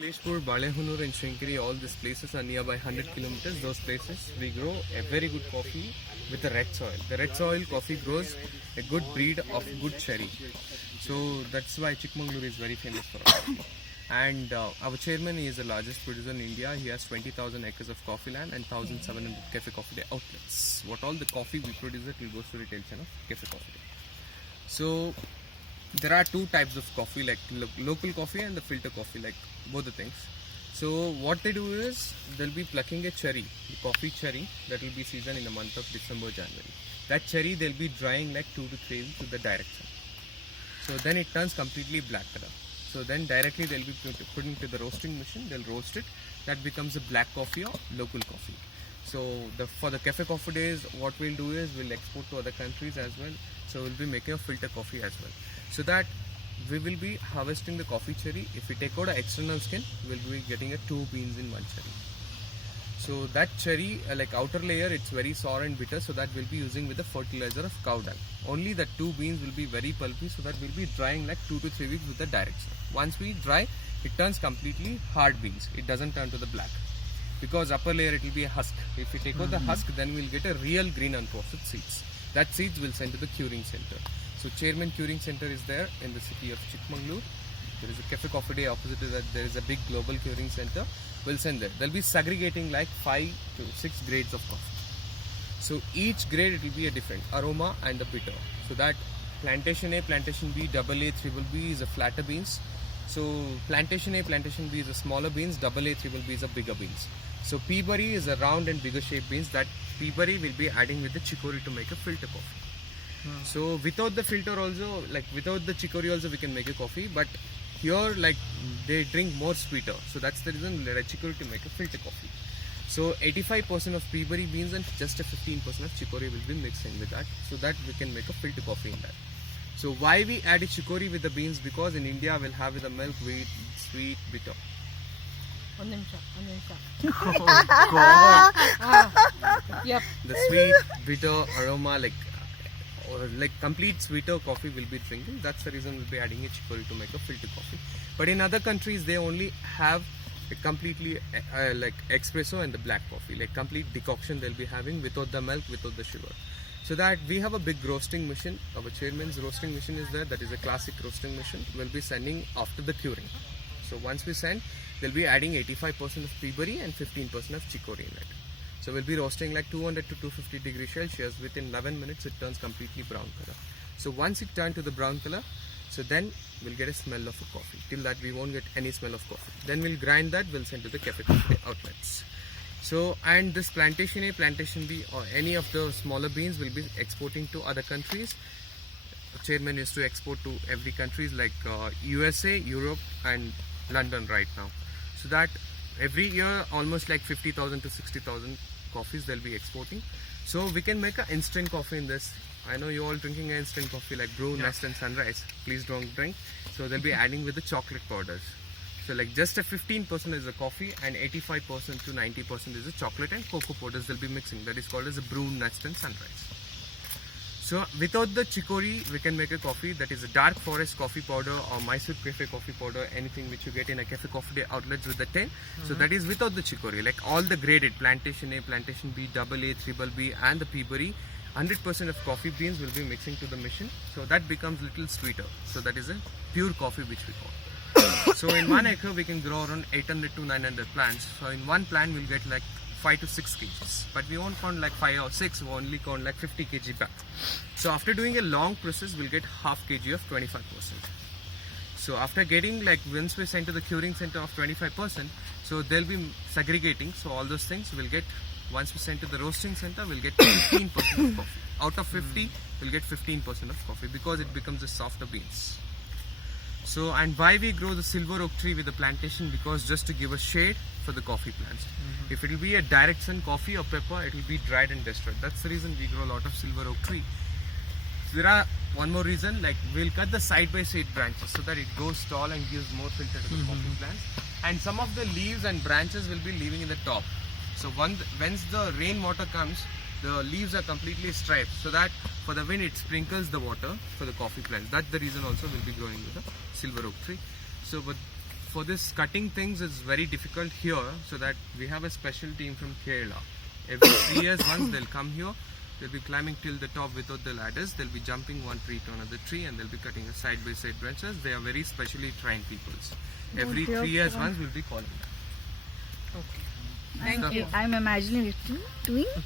Kleshpur, Balehunur and Shinkiri, all these places are nearby 100 kilometers. Those places we grow a very good coffee with the red soil. The red soil coffee grows a good breed of good cherry. So that's why Chickmagaluru is very famous for our coffee. And our chairman is the largest producer in India. He has 20,000 acres of coffee land and 1,700 cafe coffee day outlets. What all the coffee we produce it will go to retail chain of cafe coffee day. So there are two types of coffee, like local coffee and the filter coffee, like both the things. So what they do is they'll be plucking a cherry, the coffee cherry that will be seasoned in the month of December, January. That cherry they'll be drying like 2 to 3 weeks with the direct sun. So then it turns completely black color. So then directly they'll be put into the roasting machine, they'll roast it. That becomes a black coffee or local coffee. So for the cafe coffee days, what we'll do is we'll export to other countries as well. So we'll be making a filter coffee as well. So that we will be harvesting the coffee cherry. If we take out the external skin, we'll be getting a 2 beans in 1 cherry. So that cherry, like outer layer, it's very sour and bitter. So that we'll be using with the fertilizer of cow dung. Only the 2 beans will be very pulpy. So that we'll be drying like 2 to 3 weeks with the direct sun. Once we dry, it turns completely hard beans. It doesn't turn to the black. Because upper layer it will be a husk. If we take out the husk, then we'll get a real green unprocessed seeds. That seeds will send to the curing center. So Chairman Curing Center is there in the city of Chickmagaluru. There is a cafe coffee day opposite to that. There is a big global curing center. We'll send there. They'll be segregating like 5 to 6 grades of coffee. So each grade it will be a different aroma and a bitter. So that Plantation A, Plantation B, AA, Triple B is a flatter beans. So Plantation A, Plantation B is a smaller beans. AA, Triple B is a bigger beans. So Peaberry is a round and bigger shaped beans. That Peaberry will be adding with the chicory to make a filter coffee. So without the filter also, like without the chicory also we can make a coffee, but here like they drink more sweeter. So that's the reason red chicory to make a filter coffee. So 85% of Peaberry beans and just a 15% of chicory will be mixed in with that, so that we can make a filter coffee in that. So why we add a chicory with the beans? Because in India we'll have with the milk, wheat, sweet, bitter. Oh God! Yep. The sweet, bitter aroma, like complete sweeter coffee will be drinking. That's the reason we'll be adding a chicory to make a filter coffee. But in other countries they only have a completely like espresso and the black coffee, like complete decoction they'll be having without the milk, without the sugar. So that we have a big roasting machine. Our chairman's roasting machine is there. That is a classic roasting machine. We'll be sending after the curing. So once we send, they'll be adding 85% of Peaberry and 15% of chicory in it. So we'll be roasting like 200 to 250 degrees Celsius. Within 11 minutes it turns completely brown color. So once it turns to the brown color, so then we'll get a smell of a coffee. Till that we won't get any smell of coffee. Then we'll grind that, we'll send to the cafe coffee outlets. So, and this Plantation A, Plantation B or any of the smaller beans will be exporting to other countries. Chairman is to export to every countries like USA, Europe and London right now. So that every year almost like 50,000 to 60,000 coffees they'll be exporting. So we can make an instant coffee in this. I know you all drinking an instant coffee like brew, nest and sunrise. Please don't drink. So they'll be adding with the chocolate powders. So like just a 15% is a coffee and 85% to 90% is a chocolate and cocoa powders they'll be mixing. That is called as a brew, nest and sunrise. So without the chicory we can make a coffee that is a dark forest coffee powder or Mysore cafe coffee powder, anything which you get in a cafe coffee day outlets with the 10. So that is without the chicory, like all the graded Plantation A, Plantation B, AA, Triple B and the Peaberry, 100% of coffee beans will be mixing to the machine. So that becomes little sweeter. So that is a pure coffee which we call. So in 1 acre we can grow around 800 to 900 plants. So in one plant we'll get like 5 to 6 kgs, but we won't count like 5 or 6, we only count like 50 kg back. So after doing a long process, we'll get half kg of 25%. So after getting like once we send to the curing center of 25%, so they'll be segregating. So all those things we'll get once we send to the roasting center, we'll get 15% of coffee. Out of 50, we'll get 15% of coffee because it becomes a softer beans. So and why we grow the silver oak tree with the plantation? Because just to give a shade for the coffee plants. If it will be a direct sun coffee or pepper, it will be dried and destroyed. That's the reason we grow a lot of silver oak tree. There are one more reason, like we'll cut the side by side branches so that it goes tall and gives more filter to the coffee plants. And some of the leaves and branches will be leaving in the top. So once the rainwater comes, the leaves are completely striped so that for the wind it sprinkles the water for the coffee plants. That's the reason also we'll be growing with a silver oak tree. So but for this cutting things is very difficult here, so that we have a special team from Kerala. Every 3 years once they'll come here, they'll be climbing till the top without the ladders, they'll be jumping one tree to another tree, and they'll be cutting a side by side branches. They are very specially trained peoples. Every 3 years once we'll be calling them. Thank you. I'm imagining it doing